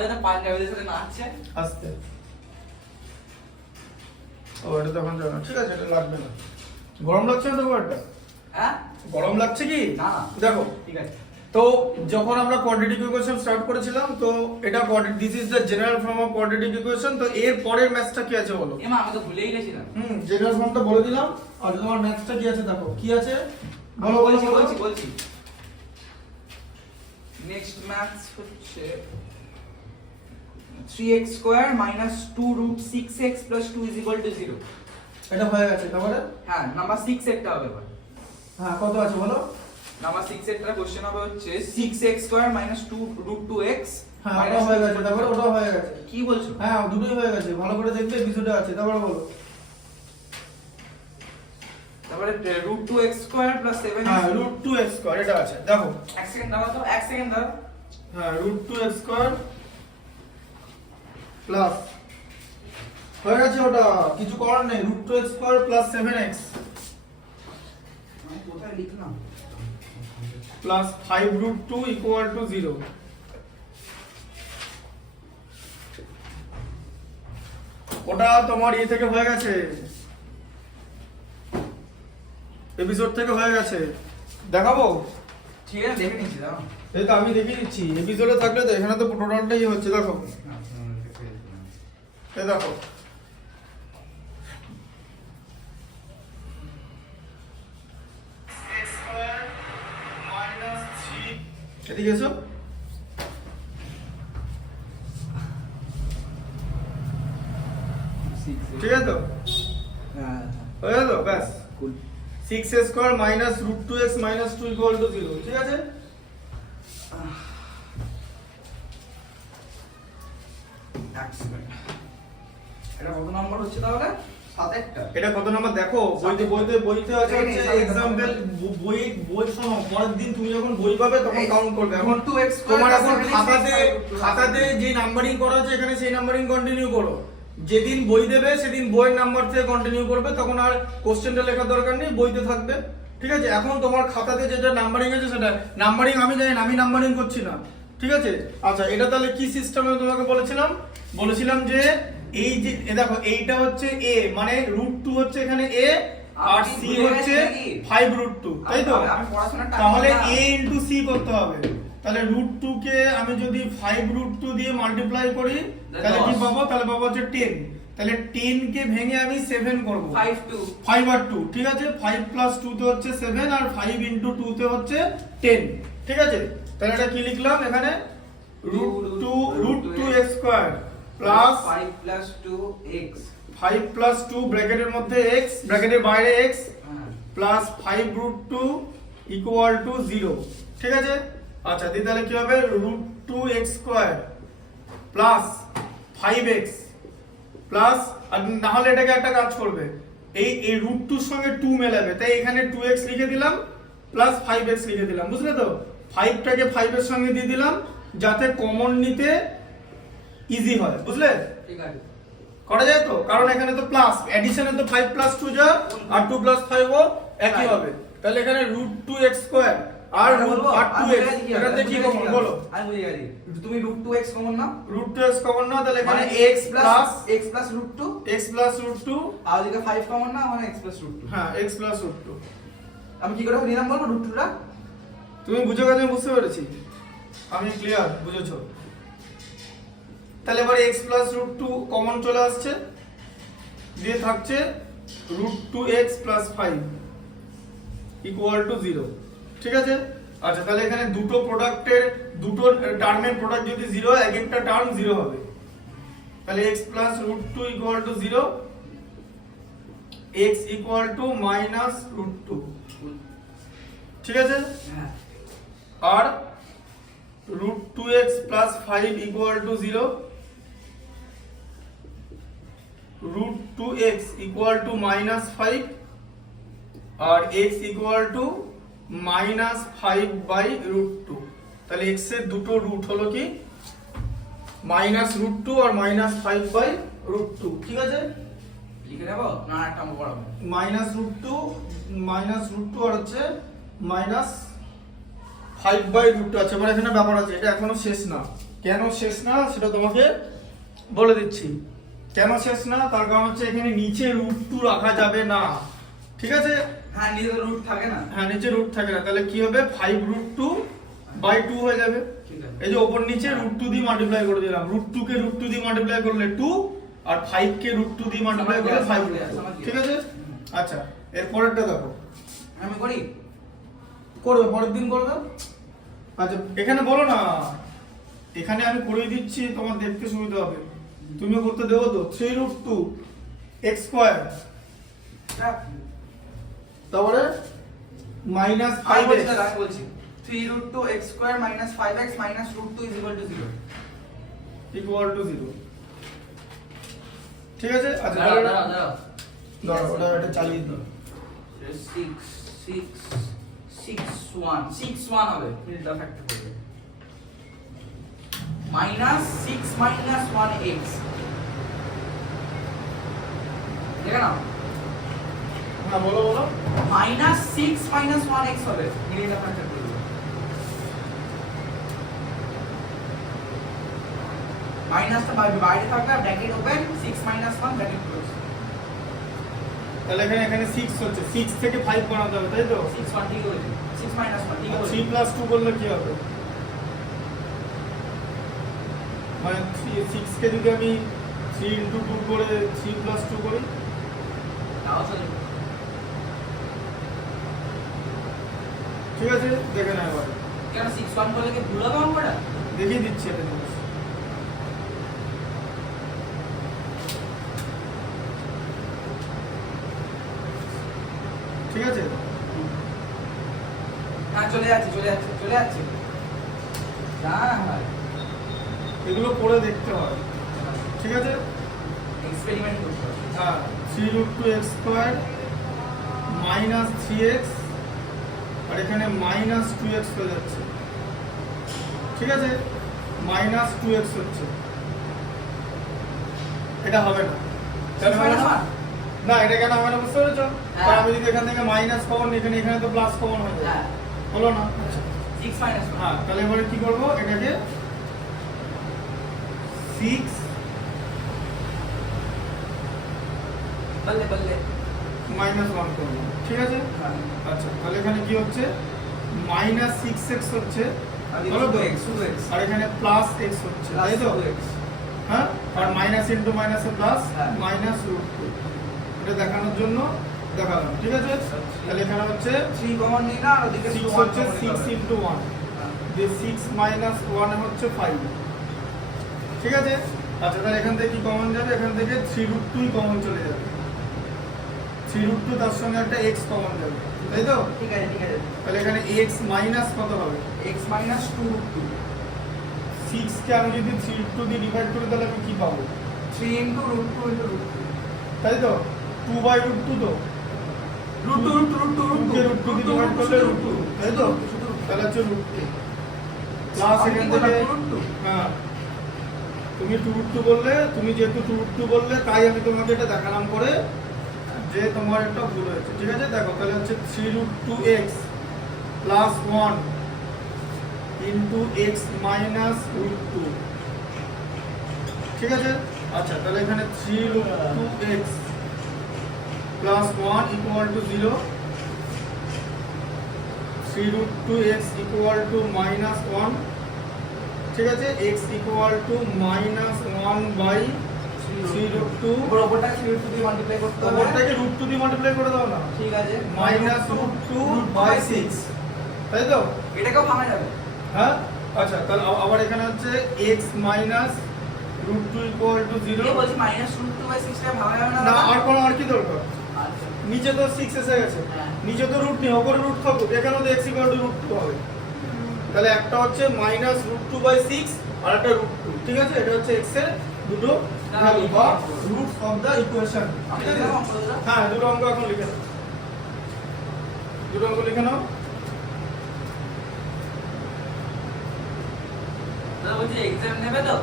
যাতে পাঞ্জাবিদের সাথে নাচছে আস্তে ও এটা তখন যাবে না, ঠিক আছে এটা লাগবে না। গরম লাগছে না তো এটা? হ্যাঁ গরম লাগছে কি না দেখো। ঠিক আছে তো যখন আমরা কোয়াড্রেটিক ইকুয়েশন স্টার্ট করেছিলাম, তো এটা this is the general form of quadratic equation. তো এর পরের ম্যাথটা কি আছে বলো? এমা আমি তো ভুলেই গেছিলাম। জেনারেল ফর্মটা বলে দিলাম। আর তোমার ম্যাথটা কি আছে দেখো, কি আছে বলো বলো বলছি নেক্সট ম্যাথস হচ্ছে 3x square minus 2 root 6x plus 2 is equal to 0। এটা হয়ে গেছে। তারপরে হ্যাঁ নাম্বার 6 একটা হবে এবার। হ্যাঁ কত আছে বলো? নাম্বার 6 এর কোশ্চেন হবে হচ্ছে 6x square minus 2 root 2x। হ্যাঁ ওটা হয়ে গেছে। তারপরে ওটা হয়ে গেছে। কি বলছো? হ্যাঁ দুটোই হয়ে গেছে, ভালো করে দেখবে এপিসোডে আছে। তারপরে বলো। তারপরে root 2x square plus 7x। হ্যাঁ রুট 2x স্কয়ার এটা আছে দেখো। এক সেকেন্ড দাঁড়াও তো, এক সেকেন্ড দাঁড়াও। হ্যাঁ রুট 2x স্কয়ার প্লাস হয়ে গেছে ওটা, কিছু করার নেই। Root 2x square plus 7x আমি কোথায় লিখলাম? Plus 5 root 2 equal to 0। ওটা তোমার ইয়ে থেকে হয়ে গেছে, এপিসোড থেকে হয়ে গেছে। দেখাবো? ঠিক আছে দেখে নিচ্ছি দাঁড়াও। এই তো আমি দেখিয়ে দিচ্ছি। এপিসোডে থাকলে তো এখানে তো টোটালটাই হচ্ছে দেখো। এই দেখো এদিকে এসো। ঠিক আছে তো? হ্যাঁ হয়ে গেল ব্যাস। Cool 6x square minus root 2x minus 2 equal to 0। ঠিক আছে? এক সেকেন্ড। এটা কত নম্বর হচ্ছে তাহলে? 7 একটা। এটা কত নাম্বার দেখো? বইতে আছে হচ্ছে एग्जांपल। বই শোনো, পরের দিন তুমি যখন বই পাবে তখন কাউন্ট করবে। এখন 2x তোমার এখন খাতাতে যে নাম্বারিং করা আছে এখানে সেই নাম্বারিং কন্টিনিউ করো। যেদিন বই দেবে সেদিন বইয়ের নাম্বার থেকে কন্টিনিউ করবে, তখন আর কোশ্চেনটা লেখার দরকার নেই, বইতে থাকবে। ঠিক আছে? এখন তোমার খাতাতে যেটা নাম্বারিং আছে সেটা নাম্বারিং আমি জানি না, আমি নাম্বারিং করছি না। ঠিক আছে? আচ্ছা এটা তাহলে কি সিস্টেমে তোমাকে বলেছিলাম যে এই যে দেখো এইটা হচ্ছে a, মানে রুট 2 হচ্ছে এখানে a আর c হচ্ছে 5 রুট 2, তাই তো? তাহলে a ইনটু c করতে হবে। তাহলে রুট 2 কে আমি যদি 5 রুট 2 দিয়ে মাল্টিপ্লাই করি তাহলে কি পাবো? তাহলে পাবো হচ্ছে 10। তাহলে 10 কে ভেঙে আমি 7 করব। 5 আর 2, ঠিক আছে? 5 প্লাস 2 তে হচ্ছে 7 আর 5 ইনটু 2 তে হচ্ছে 10। ঠিক আছে? তাহলে এটা কি লিখলাম এখানে? Root 2x square plus 5 plus 2x 5 plus 2 ব্র্যাকেটের মধ্যে x, ব্র্যাকেটের বাইরে x plus 5 root 2 equal to 0। ঠিক আছে? আচ্ছা দি তাহলে কি হবে? Root 2x square plus 5x plus, আর না হলে এটাকে একটা কাজ করবে, এই রুট 2 এর সঙ্গে 2 মেলাবে, তাই এখানে 2x লিখে দিলাম প্লাস 5x লিখে দিলাম। বুঝলে তো? 5টাকে 5 এর সঙ্গে দিয়ে দিলাম যাতে কমন নিতে ইজি হয়। বুঝলে? ঠিক আছে করা যায় তো? কারণ এখানে তো প্লাস এডিশনে তো 5 প্লাস 2 যা আর 2 প্লাস 5 ও একই হবে। তাহলে এখানে রুট 2x স্কয়ার আর রুট 2x এটাতে কি কমন বলো? আমি বুঝে গেছি। তুমি রুট 2x কমন নাও। রুট 2x কমন নাও, তাহলে এখানে x plus root 2 x plus root 2 আর এদিকে 5 কমন না, মানে x প্লাস রুট 2। হ্যাঁ x প্লাস রুট 2। আমি কি করে নিলাম বলবো রুট 2টা? তুমি বুঝে গেছো? বুঝতে পেরেছি আমি, ক্লিয়ার? বুঝেছো? তাহলে এবার x প্লাস রুট 2 কমন চলে আসছে, দিয়ে থাকছে root 2x plus 5 equal to 0। ঠিক আছে? আচ্ছা তাহলে এখানে দুটো টার্মের প্রোডাক্ট যদি 0 হয়, এক একটা টার্ম 0 হবে। তাহলে x plus root 2 equal to 0, x equal to minus root 2। ঠিক আছে? হ্যাঁ আর root 2x plus 5 equal to 0, root 2x equal to minus 5 R x equal to minus 5 by root 2। তাহলে x এর দুটো রুট হলো কি? minus root 2 R minus 5 by root 2। ঠিক আছে? লিখে দেব না একটা আমি পড়াবো। minus root 2 আর হচ্ছে minus 5 by root 2 আছে। মানে এখানে ব্যাপার আছে, এটা এখনো শেষ না। কেন শেষ না সেটা তোমাকে বলে দিচ্ছি। কেন শেষ না তার কারণ হচ্ছে এখানে নিচে √2 রাখা যাবে না, ঠিক আছে? হ্যাঁ নিচে তো রুট থাকে না। হ্যাঁ নিচে রুট থাকে না, তাহলে কি হবে 5√2/2 হয়ে যাবে। ঠিক আছে। এই যে ওপর নিচে √2 দিয়ে মাল্টিপ্লাই করে দিলাম, √2 কে √2 দিয়ে মাল্টিপ্লাই করলে 2 আর 5 কে √2 দিয়ে মাল্টিপ্লাই করলে 5, ঠিক আছে? আচ্ছা এরপরেরটা দেখো, আমি করি। করবে পরের দিন করে দাও। আচ্ছা এখানে বলো না, এখানে আমি করে দিচ্ছি, তোমার দেখতে সুবিধা হবে। তুমিও করতে দেবো তো। 3√2x², তারপরে আমি বলছি -5x দাদা, আমি বলছি 3√2x² - 5x - √2 = 0। equal to 0, ঠিক আছে? আচ্ছা দাঁড়াও, তাহলে দাঁড়াও। দাঁড়াও, ওটা এটা চালিয়ে দিই। 6 1 হবে, ফিল্ডটা ফ্যাক্টর করবে। -6 - 1x, দেখে নাও। হ্যাঁ বলো বলো। -6 - 1x হবে, ফিল্ডটা ফ্যাক্টর করবে। মাইনাসটা বাইরে থাকবে, ব্র্যাকেট ওপেন, 6 - 1 ব্র্যাকেট ক্লোজ। তাহলে এখানে 6 হচ্ছে, 6 থেকে 5 বানাতে হবে, তাই তো? 6 1 ঠিক হয়েছে, 6 - 1 ঠিক আর হয়েছে। 3 + 2 করলে কি হবে? মানে 6 কে যদি আমি 3 × 2 করে 3 + 2 করি, তাও চলে। ঠিক আছে? দেখে নাও এবার, কেন 6 1 করলে কি ভুল হবে অঙ্কটা? দেখিয়ে দিচ্ছি এটা জিনিস। ঠিক আছে? হ্যাঁ চলে যাচ্ছে, চলে যাচ্ছে, চলে যাচ্ছে। হ্যাঁ হ্যাঁ, এগুলো করে দেখতে হয়, ঠিক আছে? এক্সপেরিমেন্ট করতে হবে। হ্যাঁ 3√2x² -3x, আর এখানে -2x হয়ে যাচ্ছে, ঠিক আছে? -2x হচ্ছে, এটা হবে না। কেন হবে না? না এটা কেন হবে না বুঝতে পেরেছো? হ্যাঁ। কারণ আমি যদি এখান থেকে মাইনাস কমন, এখানে তো প্লাস কমন হয়ে যাবে, হ্যাঁ, হলো না? আচ্ছা 6 - 1। হ্যাঁ তাহলে এবারে কি করব, এটাকে 6 বললে বললে। -1 করব, ঠিক আছে? হ্যাঁ, আচ্ছা তাহলে এখানে কি হচ্ছে, -6x হচ্ছে, আর হলো তো? শুধু x। আর এখানে +x হচ্ছে, তাই তো? x। হ্যাঁ, আর মাইনাস ইনটু মাইনাসে প্লাস, হ্যাঁ। -√2, এটা দেখানোর জন্য দেখালাম, ঠিক আছে? তাহলে এখানে হচ্ছে 3 কমন নিই না, আর ওদিকে 6 শুধু 1 হচ্ছে কমন নিতে 6 হবে। ইনটু 1, হ্যাঁ। যে 6 - 1 হচ্ছে 5, ঠিক আছে? আচ্ছা তাহলে এখান থেকে কি কমন যাবে, এখান থেকে 3√2 কমন চলে যাবে, 3√2 তার সঙ্গে একটা x কমন যাবে, তাই তো? ঠিক আছে, ঠিক আছে। তাহলে এখানে x মাইনাস কত হবে, x - 2√2। 6 কে আমি যদি 3√2 দিয়ে ডিভাইড করি তাহলে আমি কি পাবো, 3 × √2 × √2। তাই তো? 2/√2 তো, √2 কে √2 দিয়ে ডিভাইড করলে √2, তাই তো? তাহলে হচ্ছে √2 প্লাস এখান থেকে, হ্যাঁ তুমি 2√2 বললে, তুমি যেহেতু 2√2 বললে তাই আমি তোমাকে এটা দেখালাম করে যে তোমার একটা ভুল হয়েছে, ঠিক আছে? দেখো তাহলে হচ্ছে 3√2x + 1 ইনটু x -√2, ঠিক আছে? আচ্ছা তাহলে এখানে 3√2x + 1 = 0, 3√2x = -1, ঠিক আছে? x = -1/3√2, ওপরটাকে 3√2 দিয়ে মাল্টিপ্লাই করতে হবে। ওপরটাকে √2 দিয়ে মাল্টিপ্লাই করে দাও না, ঠিক আছে। -√2/6, তাই তো? এটাকেও ভাঙা যাবে। হ্যাঁ আচ্ছা তাহলে আবার এখানে হচ্ছে x - √2 = 0। এ বলছি -√2/6 টা ভাঙা যাবে না না দাদা? আর কি দরকার, আচ্ছা। নিচে তো 6 এসে গেছে, হ্যাঁ। নিচে তো রুট নেই, ওপরে রুট থাকুক, এখানেও তো x = √2 হবে। তাহলে একটা হচ্ছে -√2/6 আর একটা √2, ঠিক আছে? এটা হচ্ছে x এর দুটো ভ্যালু বা রুটস অফ দ্য ইকুয়েশন, আমি ঠিক আছে? লিখলাম অঙ্কটা? হ্যাঁ দুটো অঙ্ক এখন লিখে নাও, দুটো অঙ্ক লিখে নাও। দাদা বলছি এক্সাম নেবে তো?